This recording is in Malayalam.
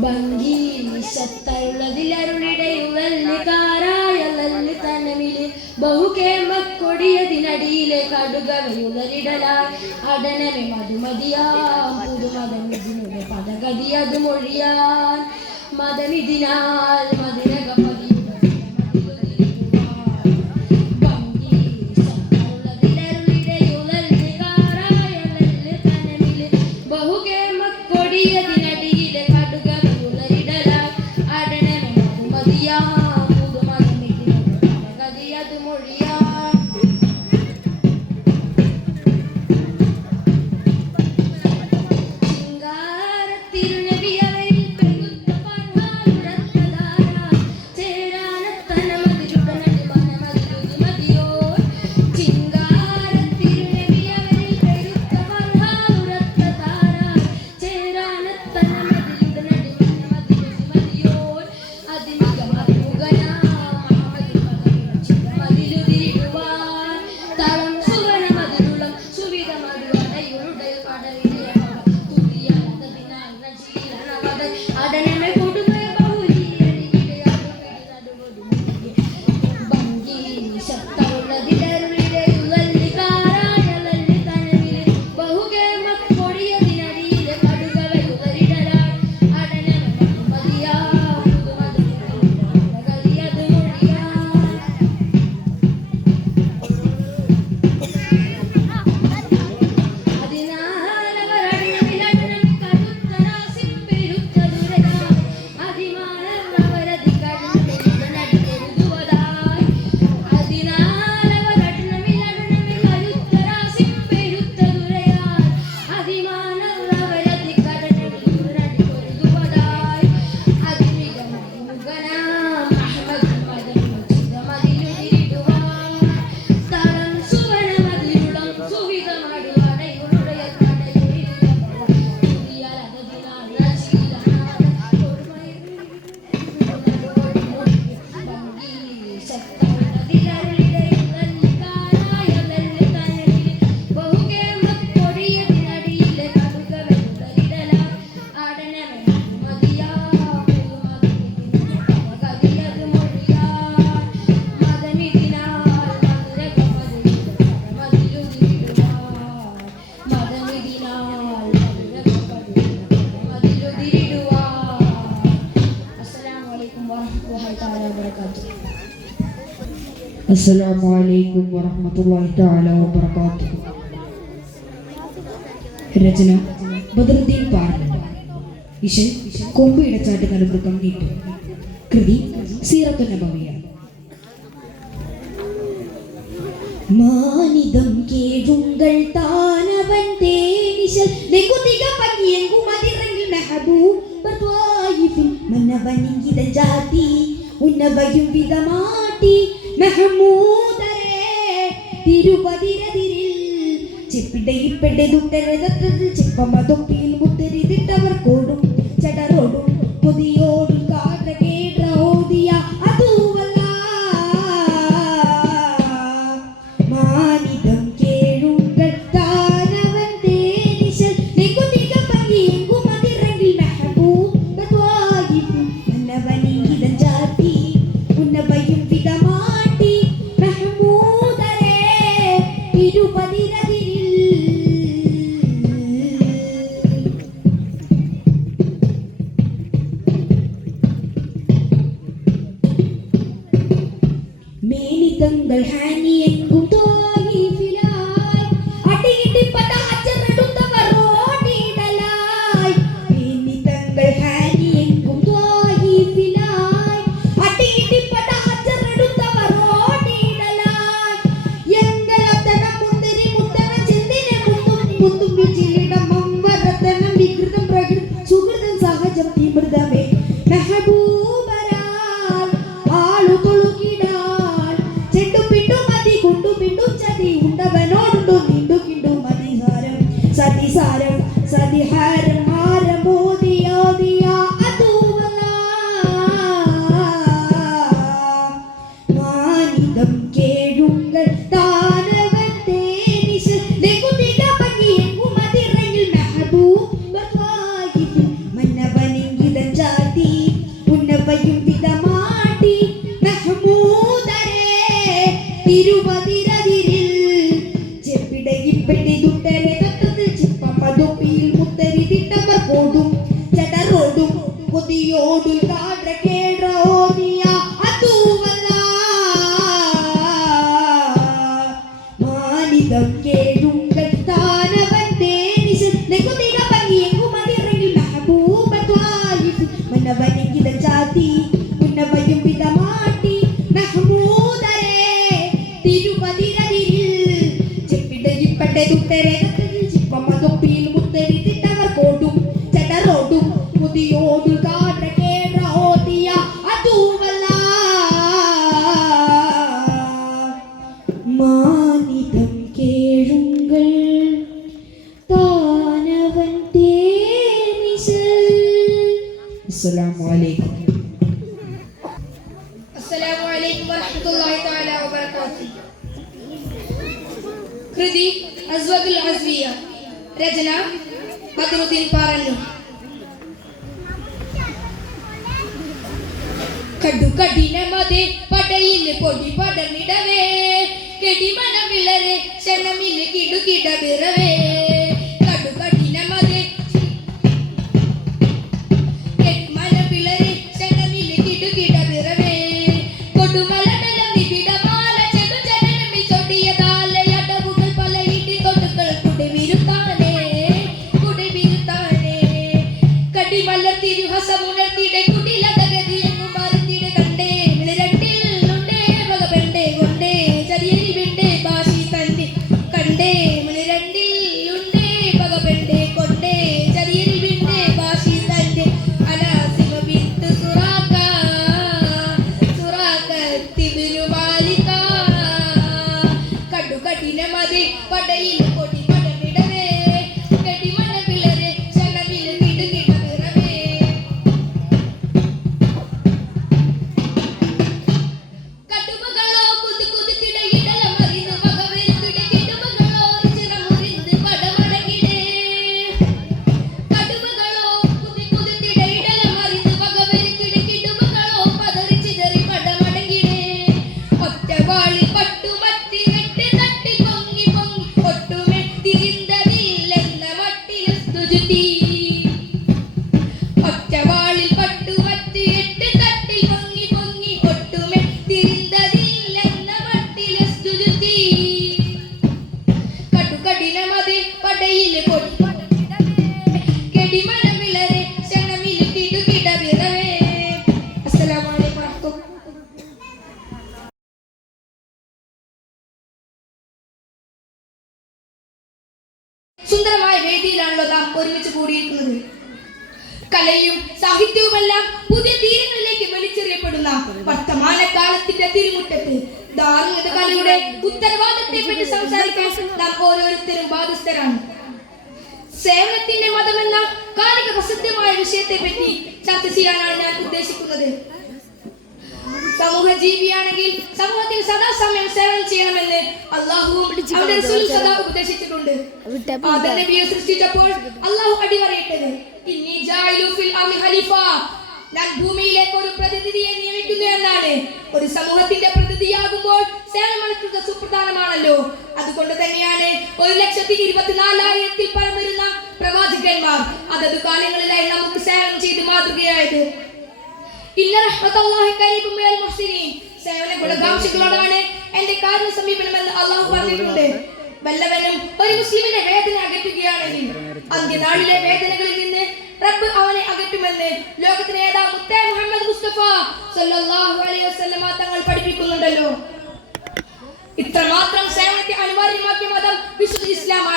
ഭംഗി നിശത്തയുള്ളതിലരുളിടയുള്ളല്ലുകാരായല്ലു തനമില് ബഹുകേമക്കൊടിയതിനടിയിലെ കടുകവയുള്ളരിടലായി അടനമെ മധുമതിയാം പുതുമതമിതിനുടെ പദഗതി അത് മൊഴിയാൻ മതമിതിനാൽ മതിരകപതി അസ്സലാമു വറഹ്മത്തുള്ളാഹി തആല വബറകാതുഹു. രചന ബദറുദ്ദീൻ പാറന്നൂർ. ഇശൽ കൊമ്പ് ഇടച്ചാട്ട് കലമൃഗം നീട്ടു. കൃതി സീറത്തുൻ നബവിയ. മാനിതം കേഴുങ്കൾ താനവൻ തേനിശൽ നെകുതിക പങ്ങിയെങ്കും അതിരങ്ങിൽ മെഹബൂബ് ത്വായിഫിൻ മന്നവനിങ്കിത ജാതി ഉന്നവയും വിധമാട്ടി മെഹമൂദരെ തിരുപതിരതിരിൽ ചെപ്പിടയിപ്പെടെ ദുട്ടരതത്തിൽ ചെപ്പമതൊപ്പിയിൽ മുത്തരിതിട്ടവർ കോടും ചടറോടും പൊതിയോടും കാട്ട കേട്ട ഓതിയ അതൂവല്ല മാനിതം കേഴുങ്കൾ താനവൻ തേനിശൽ നെകുതിക പങ്ങിയെങ്കും അതിരങ്ങിൽ മെഹബൂബ് ത്വായിഫിൻ മന്നവനിങ്കിത ജാതി ഉന്നവയും വിധമാട്ടി മെഹമൂദരെ തിരുപതിരതിരിൽ മേനിതങ്ങൾ ഹാനിയെങ്കും തോയിഫിലായി അടിയിടിപ്പത അച്ചറടുത്തവർ ഓടിയിടലായി മേനിതങ്ങൾ ഹാനിയെങ്കും തോയിഫിലായി അടിയിടിപ്പത അച്ചറടുത്തവർ ഓടിയിടലായി എങ്കലത്തനം മുന്തിരി മുത്തന ചിന്തിനെ മുത്തും വിജിലിടം മമ്മരത്തനം വികൃതം പ്രകൃതം സുഹൃതം സഹജം തിമൃതമേ മെഹബൂബരാൽ ആളു തൊളുകിടാൻ ചെണ്ടുപിണ്ടു മതി കുണ്ടുപിണ്ടു ചതി ഉണ്ടവനോടുണ്ടു നിണ്ടു കിണ്ടു മതിഹാരം സതിസാരം സതിഹാരം ഹാരമോദിയോദിയ അതൂവല മാനിതം കേഴുങ്കൾ താനവൻ തേനിശൽ നെകുതിക പങ്ങിയെങ്കും അതിരങ്ങിൽ മെഹബൂബ് ത്വായിഫിൻ മന്നവനിങ്കിതൻ കോടും ചടറോടും കൊതിയോടുൽ കാട കേട ഓനിയ അതുവല്ല മാനിതം കേഴുങ്കൽ താനവന്റെ നികുതിക ഭംഗിയെങ്ങും മതിറങ്ങിൽ മെഹബൂബത്വായിഫ് മന്നവനെങ്കിത ജാതി മുന്നവയും വിധമാട്ടി മെഹമൂദരെ തിരുമതിരതിരിൽ ചെപ്പിടയിപ്പട്ടെ തുട്ടരെ ചിപ്പമതൊപ്പിയിൽ മുത്തരിത്തിട്ടവർ കോടും ചടറോടും മുതിയോടും കാട്ട കേറ ഓതിയ അതുവല്ല മാനിതം കേഴുങ്കൾ താനവൻ തേനിശൽ. അസ്സലാമു അലൈക്കും. അസ്സലാമു അലൈക്കും വറഹ്മത്തുള്ളാഹി തആല വബറകാതുഹു. കൃതി അസ്വഖുൽ അസ്വിയ, രചന ബദറുദ്ദീൻ പാറന്നൂർ. കടുകഠിനമതേ പടയിൽ പൊടി പടർന്നിടവേ കെടിമനം വിളരെ ക്ഷണമിൽ കിടുകിട വിറവേ കടുകഠിനമതേ മനം വിളരെ ക്ഷണമിൽ കിടുകിട വിറവേ കൊടുമലടലം നിബിഡമാല ചെതു ജനനമിൽ ചൊടിയതാലയടവുകൾ പല ഇടി തൊടുകൾ കുടിവിരുത്താനേ കടിമലർ തിരുഹസമുണർത്തിടെ കുടിലതകതി എങ്ങും മറുത്തിടെ കണ്ടേ മിളിരണ്ടിലുണ്ടേ വകപെണ്ടേ കൊണ്ടേ ചതിയരിവിണ്ടേ ഭാഷി തന്റെ കണ്ടേ മിളിരണ്ടിലുണ്ടേ വകപെണ്ടേ കൊണ്ടേ ചതിയരിവിണ്ടേ ഭാഷി തന്റെ അനാസിമ ബിന്ത് സുറാക്ക തിബിനു മാലിക കടുകഠിനമതേ പടയിൽ പൊടി പടമിടവേ കെടിമന പിള്ളരെ ക്ഷണമിൽ കിടുകിട വിറവേ കടുമകളോ കുതിത്തിടയിടല മറിന്ന് വകവരുത്തിടെ കിടുമകളോ ചിറമുറിന്ന് പടമടങ്ങിടേ കടുമകളോ കുതിത്തിടയിടല മറിന്ന് വകവരുത്തിടെ കിടുമകളോ പതറിച്ചിതറി പടമടങ്ങിടേ ഒറ്റവാളിൽ പട്ടുമത്തി വെട്ടി തട്ടി പൊങ്ങി പൊങ്ങി ഒട്ടുമെത്തിരിന്തതില്ലെന്ന മട്ടിൽ സ്തുതി ഒറ്റവാളിൽ പട്ടുമത്തി എട്ട് തട്ടിൽ പൊങ്ങി പൊങ്ങി ഒട്ടുമെത്തിരിന്തതില്ലെന്ന മട്ടിൽ സ്തുതി കടുകഠിനമതേ പടയിൽ പൊടി പടമിടവേ കെടിമനം വിളരെ ക്ഷണമിൽ കിടുകിട വിറവേ. അസ്സലാമു അലൈക്കും വറഹ്മത്തുള്ളാഹി. സുന്ദരമായ വേദിയിലാണല്ലോ നാം ഒരുമിച്ച് കൂടിയിരിക്കുന്നത്. കലയും സാഹിത്യവുമെല്ലാം പുതിയ തീരങ്ങളിലേക്ക് വലിച്ചെറിയപ്പെടുന്ന വർത്തമാനകാലത്തിന്റെ തിരുമുറ്റത്ത് ധാർമ്മിക കലയുടെ ഉത്തരവാദിത്തത്തെ പറ്റി സംസാരിക്കാൻ നാം ഓരോരുത്തരും ബാധ്യസ്ഥരാണ്. സേവനത്തിന്റെ മതമെന്ന കാലിക പ്രസിദ്ധമായ വിഷയത്തെ പറ്റി ചർച്ച ചെയ്യാനാണ് ഞാൻ ഉദ്ദേശിക്കുന്നത്. സമൂഹ ജീവിയാണെങ്കിൽ സമൂഹത്തിൽ സദാസമയം സേവനം ചെയ്യണമെന്ന് അല്ലാഹുവും അവന്റെ റസൂലും സദാ ഉപദേശിച്ചിട്ടുണ്ട്. ആദം നബിയെ സൃഷ്ടിച്ചപ്പോൾ അല്ലാഹു അടിവരയിട്ടത് ഇന്നി ജാഇലു ഫിൽ അർളി ഖലീഫ, ഞാൻ ഭൂമിയിലേക്ക് ഒരു പ്രതിനിധിയെ നിയമിക്കുന്നു എന്നാണ്. ഒരു സമൂഹത്തിന്റെ പ്രതിനിധിയാകുമ്പോൾ സേവനമനുഷ്ഠിത സുപ്രധാനമാണല്ലോ. അതുകൊണ്ട് തന്നെയാണ് 1,24,000-ൽ പരം വരുന്ന പ്രവാചകന്മാർ അതത് കാലങ്ങളിലായി നമുക്ക് സേവനം ചെയ്ത് മാതൃകയായത്. ഇന്ന റഹ്മത്തുള്ളാഹി ഖരീബും മിനൽ മുഹ്സിനീൻ, സേവന ഗുണകാംക്ഷികളോടാണ് എന്റെ കാരുണ്യ സമീപനമെന്ന് അല്ലാഹു പറഞ്ഞിട്ടുണ്ട്. വല്ലവനും ഒരു മുസ്ലിമിന്റെ വേദന അകറ്റുകയാണെങ്കിൽ അന്ത്യനാളിലെ വേദനകളിൽ നിന്ന് റബ്ബ് അവനെ അകറ്റുമെന്ന് ലോകത്തിന് നേതാവ് മുത്തേ മുഹമ്മദ് മുസ്തഫ സല്ലല്ലാഹു അലൈഹി വസല്ലമ തങ്ങൾ പഠിപ്പിക്കുന്നുണ്ടല്ലോ. ഇത്രമാത്രം സേവനത്തെ അനിവാര്യമാക്കിയ മതം വിശുദ്ധ ഇസ്ലാമാണ്.